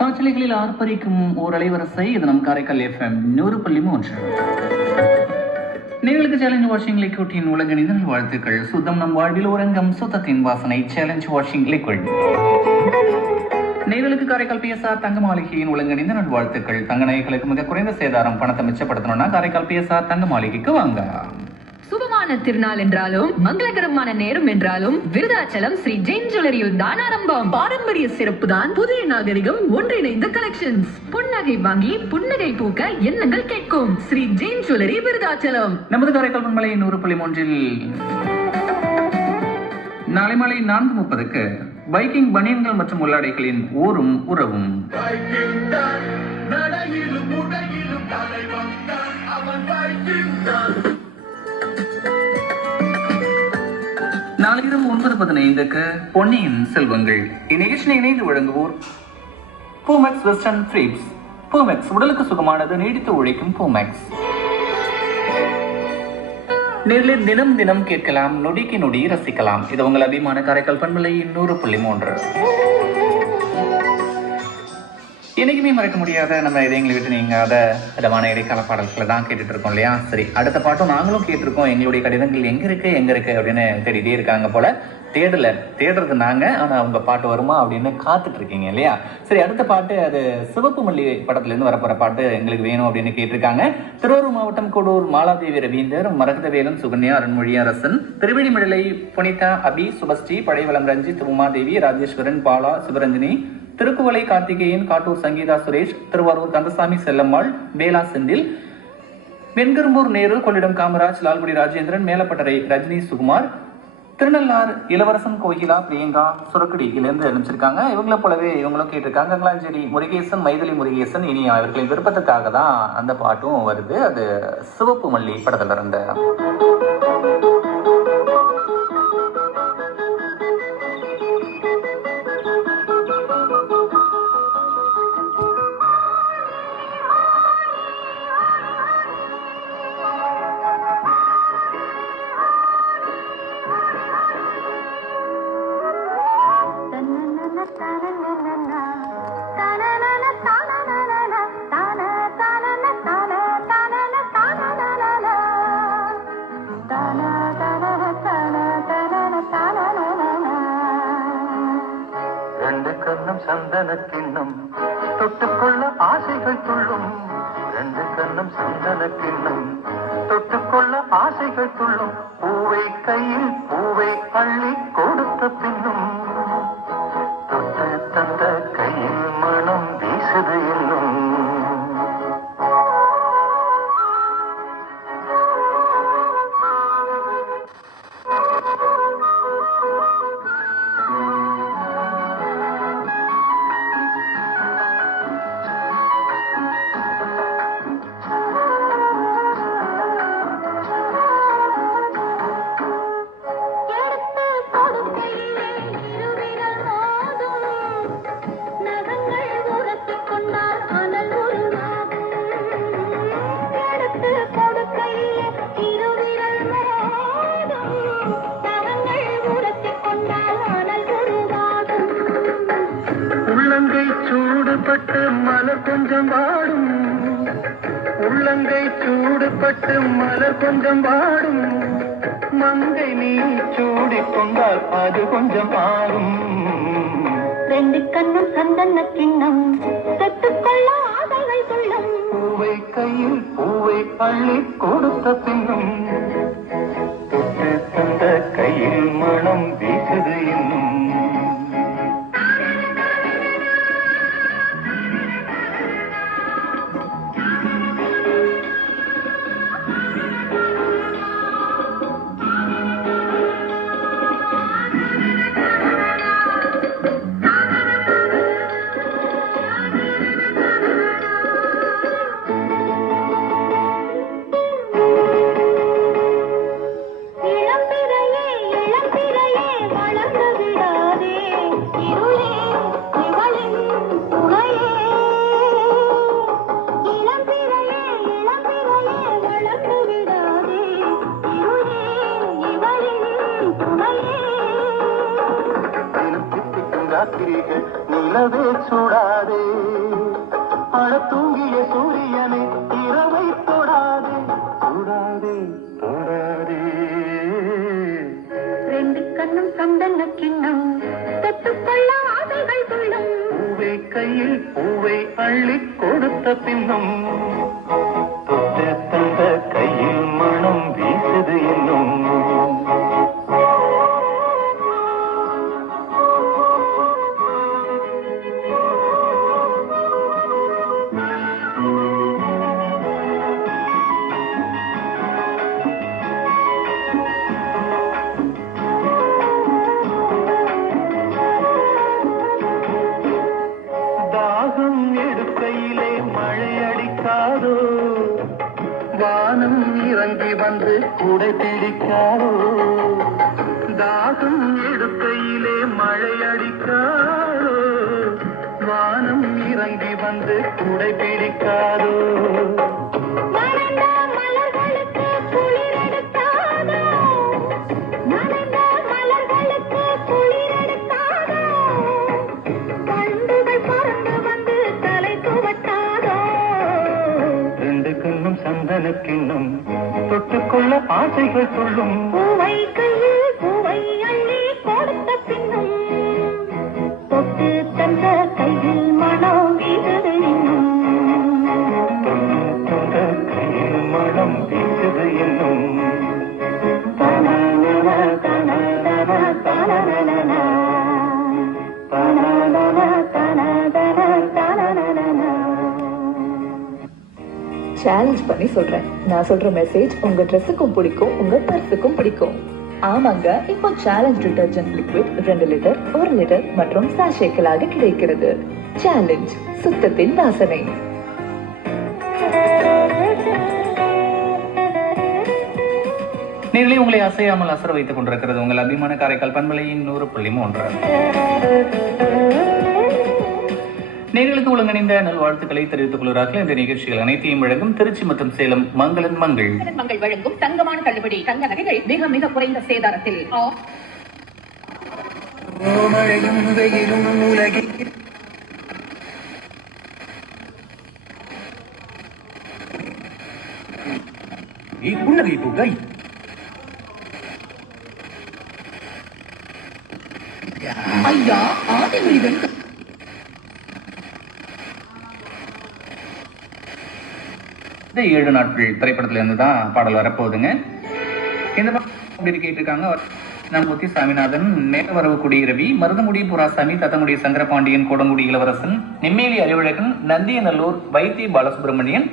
காற்றலைகளில் ஆர்ப்பரிக்கும் ஓர் அலைவரிசை இது நம் காரைக்கால் எஃப்எம் நூறு புள்ளி மூன்று. நேர்களுக்கு சேலஞ்ச் வாஷிங் லிக்விட்டின் உலகணிந்த வாழ்த்துக்கள். சுத்தம் நம் வாழ்வில் ஒரங்கம் சுத்தத்தின் வாசனை சேலஞ்ச் வாஷிங் லிக்விட் நேர்களுக்கு காரைக்கால் பிஎஸ்ஆர் தங்க மாளிகையின் ஒழுங்கிணைந்த நல்வாழ்த்துக்கள் தங்க நகைகளுக்கு மிக குறைந்த சேதாரம் பணத்தை மிச்சப்படுத்தணும்னா காரைக்கால் பிஎஸ்ஆர் தங்க மாளிகைக்கு வாங்க. சுபமான திருநாள் என்றாலும் மங்களகரமான நேரம் என்றாலும் விருதாச்சலம் ஸ்ரீ ஜெயின் ஜுவல்லரியில் தான் ஆரம்பம். பாரம்பரிய சிறப்பு தான் புதிய நாகரிகம் ஒன்றிணைந்த கலெக்ஷன்ஸ் புன்னகை வாங்கி புன்னகை பூக்க எண்ணங்கள் கேட்கும். ஸ்ரீ ஜெயின் ஜுவல்லரி விருதாச்சலம். நமது காரைக்கால் பண்பலை நூறு புள்ளி மூன்றில் நாளை மாலை நான்கு முப்பதுக்கு பைக்கிங் பனியன்கள் மற்றும் உள்ளாடைகளின் ஊரும் உறவும். நடையிலும் உடையிலும் தலைவன் அவன் நாளிரவு ஒன்பது பதினைந்துக்கு பொன்னியின் செல்வங்கள். இந்நிகழ்ச்சியை இணைந்து வழங்குவோர் பூமெக்ஸ் வெஸ்டர்ன் ட்ரீப்ஸ் பூமெக்ஸ் உடலுக்கு சுகமானது நீடித்து உழைக்கும் பூமெக்ஸ். நேரில் தினம் தினம் கேட்கலாம் நொடிக்கு நொடி ரசிக்கலாம். இது உங்கள் அபிமான காரைக்கால் பண்பலை நூறு புள்ளி மூன்று. என்னைக்குமே மறக்க முடியாத நம்ம இதயங்களை விட்டு நீங்காத விதமான இடைக்கால பாடல்களை தான் கேட்டுட்டு இருக்கோம் இல்லையா? சரி அடுத்த பாட்டும் நாங்களும் கேட்டிருக்கோம். எங்களுடைய கடிதங்கள் எங்க இருக்கு எங்க இருக்கு அப்படின்னு தேடிட்டே இருக்காங்க போல. தேடல தேடுறது நாங்க ஆனா உங்க பாட்டு வருமா அப்படின்னு காத்துட்டு இருக்கீங்க இல்லையா? சரி அடுத்த பாட்டு அது சிவப்பு மல்லி படத்துல இருந்து வரப்போற பாட்டு எங்களுக்கு வேணும் அப்படின்னு கேட்டிருக்காங்க. திருவாரூர் மாவட்டம் கொடூர் மாலாதேவி ரவீந்தர் மரகதவேலன் சுகன்யா அருண்மொழி அரசன் திருவெளிமடலை புனிதா அபி சுபஸ்ரீ படைவளம் ரஞ்சித் உமாதேவி ராஜேஸ்வரன் பாலா சிவரஞ்சனி திருக்குவளை கார்த்திகேயன் காட்டூர் சங்கீதா சுரேஷ் திருவாரூர் கந்தசாமி செல்லம்மாள் வேளா செந்தில் வெண்கரும்பூர் நேரு கொள்ளிடம் காமராஜ் லால்குடி ராஜேந்திரன் மேலப்பட்டறை ரஜினி சுகுமார் திருநள்ளார் இளவரசன் கோகிலா பிரியங்கா சுரக்குடியிலிருந்து அனுப்பிச்சிருக்காங்க. இவங்கள போலவே இவங்களும் கேட்டிருக்காங்க. அங்கலாஞ்சேரி முருகேசன் மைதிலி முருகேசன் இனி அவர்களின் விருப்பத்துக்காக தான் அந்த பாட்டும் வருது. அது சிவப்பு மல்லி படத்துல இருந்த கண்ணும் சந்தன தொட்டுக்கொள்ள ஆசைகள் துள்ளும். சூடுபட்டு மலர் கொஞ்சம் வாடும். மங்கை நீ சூடிக் கொண்டால் அது கொஞ்சம் ஆறும் ரெண்டு கண்ணும் சந்தன கிண்ணம். தொட்டுக்கொள்ள ஆசைகள் கொள்ளும் பூவை கையில் பூவை அள்ளி கொடுத்த பின்னும். தொட்டு தந்த கையில் மனம் வீசுது இன்னும். கண்ணும் கண்டன கிண்ணம். தொட்டுக்கொள்ள ஆசைகள் கொள்ளும். பூவை கையில் பூவை அள்ளி கொடுத்த பின்னம். ரெண்டு கண்ணும் சந்தன கிண்ணம் தொட்டுக்கொள்ள ஆசைகள் கையில் பூவை பண்ணி சொல்றேன். நான் சொல்ற மெசேஜ் உங்க ட்ரெஸ்ஸுக்கும் பிடிக்கும் உங்க பர்ஸுக்கும் பிடிக்கும். ஆமாங்க இப்போ சேலஞ்ச் டிட்டர்ஜென்ட் லிக்விட் ரெண்டு லிட்டர் ஒரு லிட்டர் மற்றும் சாஷேக்களாக கிடைக்கிறது. சேலஞ்ச் சுத்தத்தின் வாசனை. நேரிலே உங்களை அசையாமல் அசர வைத்துக் கொண்டிருக்கிறது உங்கள் அபிமான காரைக்கால் பண்பலையின் நூறு புள்ளி மூன்று. நேர்களுக்கு ஒழுங்கிணைந்த நல்வாழ்த்துக்களை தெரிவித்துக் கொள்கிறார்கள். இந்த நிகழ்ச்சிகள் அனைத்தையும் வழங்கும் திருச்சி மற்றும் சேலம் மங்களன் மங்கள். மங்கள் வழங்கும் தங்கமான தள்ளுபடி தங்க நகைகள் மிக மிக குறைந்த சேதாரத்தில். ஆ. மழையும் வெயிலும் உலகில் நீ புன்னகை பூக்கை ஐயா ஆதிமனிதன் இந்த ஏழு நாட்கள் திரைப்படத்துல இருந்து தான் பாடல் வரப்போகுதுங்க. இந்த பாடல் அப்படி கேட்டிருக்காங்க. நம்பூத்தி சாமிநாதன் நேரவரவு குடியிரவி மருதமுடி புராசாமி தத்தங்குடி சங்கரபாண்டியன் கோடங்குடி இளவரசன் நெம்மேலி அறிவழகன் நந்தியநல்லூர் வைத்தி பாலசுப்ரமணியன்.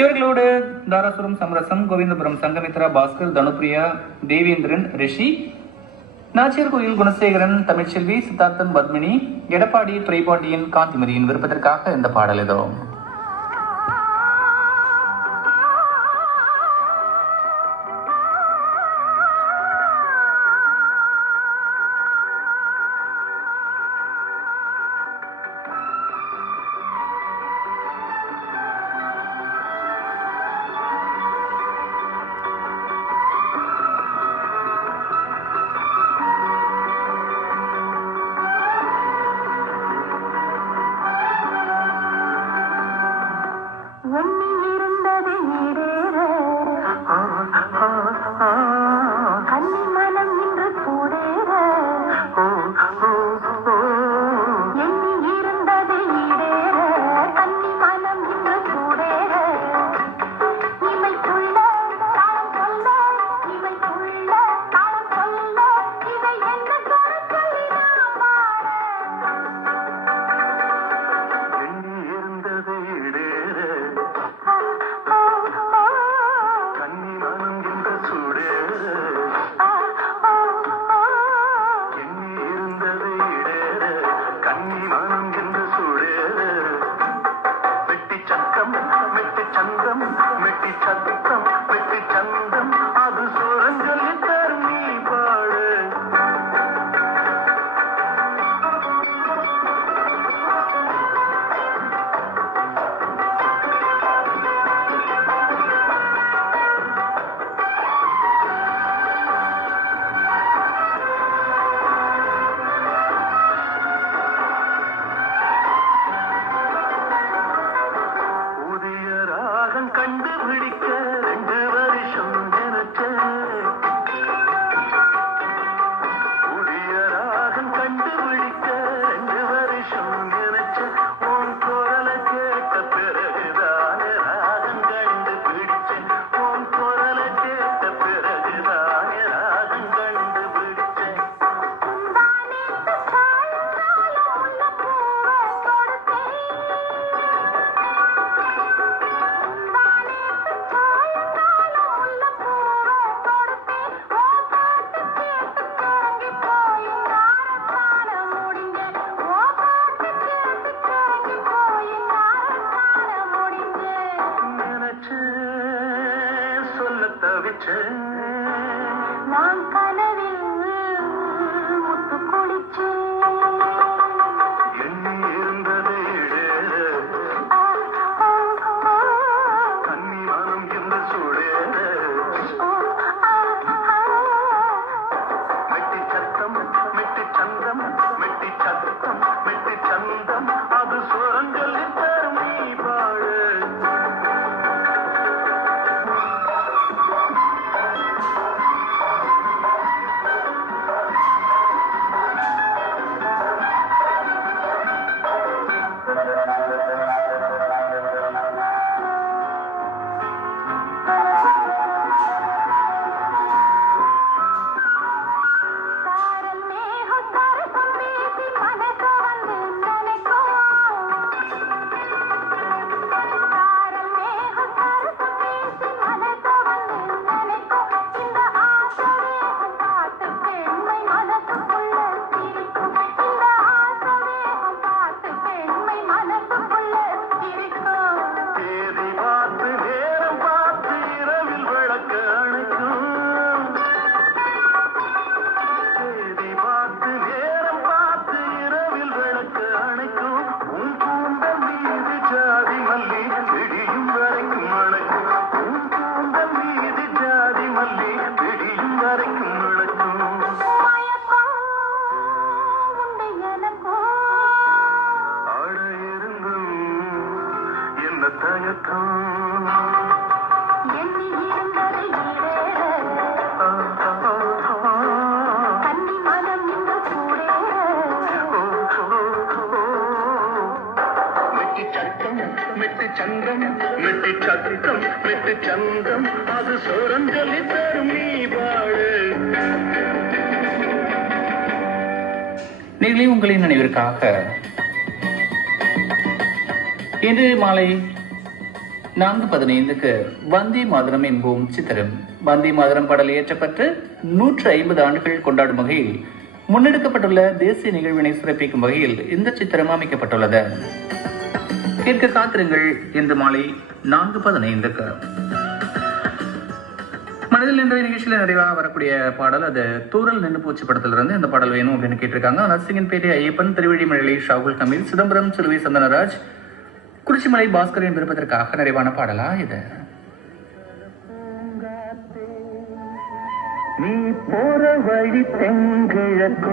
இவர்களோடு தாராசுரம் சமரசம் கோவிந்தபுரம் சங்கமித்ரா பாஸ்கர் தனுப்பிரியா தேவேந்திரன் ரிஷி நாச்சியார் கோயில் குணசேகரன் தமிழ்ச்செல்வி சித்தார்த்தன் பத்மினி எடப்பாடி துறைபாண்டியன் காந்திமதியின் விருப்பத்திற்காக இந்த பாடல் இதோ. turn சந்தம் அது சோரஞ்சலி தரும் நீ வாழு நீங்களே உங்களின் நினைவிற்காக இன்று மாலை நான்கு பதினைந்துக்கு வந்தே மாதரம் என்போம் சித்திரம். வந்தே மாதரம் பாடல் இயற்றப்பட்டு நூற்று ஐம்பது ஆண்டுகள் கொண்டாடும் வகையில் முன்னெடுக்கப்பட்டுள்ள தேசிய நிகழ்வினை சிறப்பிக்கும் வகையில் இந்த சித்திரம் அமைக்கப்பட்டுள்ளது. கேட்க காத்திருங்கள் இன்று மாலை நான்கு பதினைந்துக்கு. மனதில் இன்றைய நிகழ்ச்சியில் நிறைவாக வரக்கூடிய பாடல் அது தூரல் நின்று பூச்சி படத்திலிருந்து இந்த பாடல் வேணும் அப்படின்னு கேட்டிருக்காங்க. நரசிங்கன் நரசிங்கன்பேட்டை ஐயப்பன் திருவழிமழலை ஷாகுல் கமீல் சிதம்பரம் சிலுவை சந்தனராஜ் குறிச்சிமலை பாஸ்கரின் விருப்பத்திற்காக நிறைவான பாடலா இது? நீ போற வழி தெங்கிழக்கு